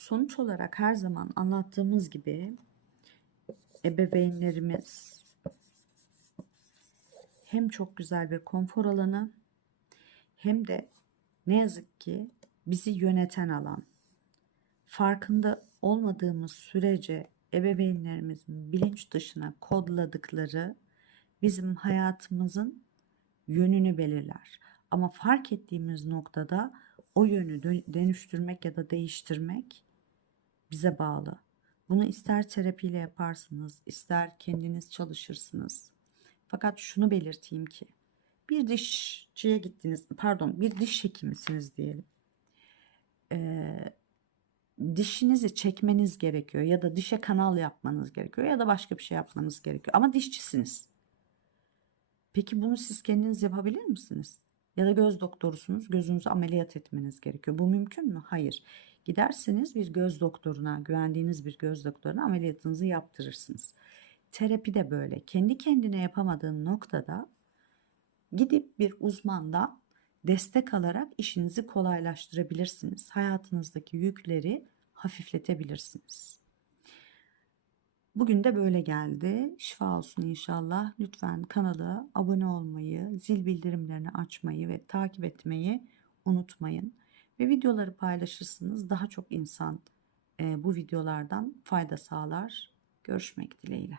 Sonuç olarak her zaman anlattığımız gibi ebeveynlerimiz hem çok güzel bir konfor alanı hem de ne yazık ki bizi yöneten alan. Farkında olmadığımız sürece ebeveynlerimizin bilinç dışına kodladıkları bizim hayatımızın yönünü belirler. Ama fark ettiğimiz noktada o yönü dö- dönüştürmek ya da değiştirmek bize bağlı. Bunu ister terapiyle yaparsınız, ister kendiniz çalışırsınız. Fakat şunu belirteyim ki bir dişçiye gittiniz, pardon bir diş hekimisiniz diyelim. Ee, dişinizi çekmeniz gerekiyor ya da dişe kanal yapmanız gerekiyor ya da başka bir şey yapmanız gerekiyor. Ama dişçisiniz. Peki bunu siz kendiniz yapabilir misiniz? Ya da göz doktorusunuz, gözünüzü ameliyat etmeniz gerekiyor. Bu mümkün mü? Hayır. Giderseniz bir göz doktoruna, güvendiğiniz bir göz doktoruna ameliyatınızı yaptırırsınız. Terapi de böyle. Kendi kendine yapamadığın noktada gidip bir uzmandan destek alarak işinizi kolaylaştırabilirsiniz. Hayatınızdaki yükleri hafifletebilirsiniz. Bugün de böyle geldi. Şifa olsun inşallah. Lütfen kanala abone olmayı, zil bildirimlerini açmayı ve takip etmeyi unutmayın. Ve videoları paylaşırsınız. Daha çok insan bu videolardan fayda sağlar. Görüşmek dileğiyle.